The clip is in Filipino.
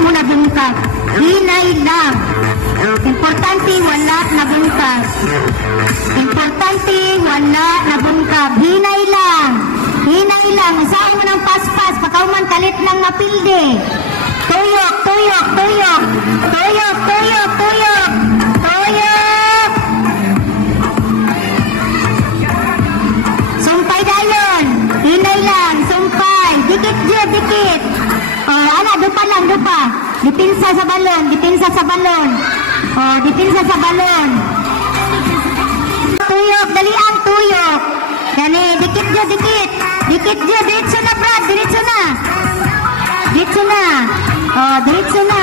mo na bungkag. Hinay lang. Importante, wala na bungkag. Importante, wala na bungkag. Hinay lang. Hinay lang. Saan mo ng paspas, pakauman kalit ng mapilde. Tuyok, tuyok, tuyok. Tuyok, tuyok, tuyok. Tuyok. Sumpay dayon. Hinay lang, sumpay. Dikit dyan, dikit. Dupa lang, dupa. Dipinsa sa balon, dipinsa sa balon. Dipinsa sa balon. Tuyok, dali ang tuyok. Gani, dikit dyan, dikit. Dikit dyan, diretso na, Brad, diretso na. Diretso na. Diretso na.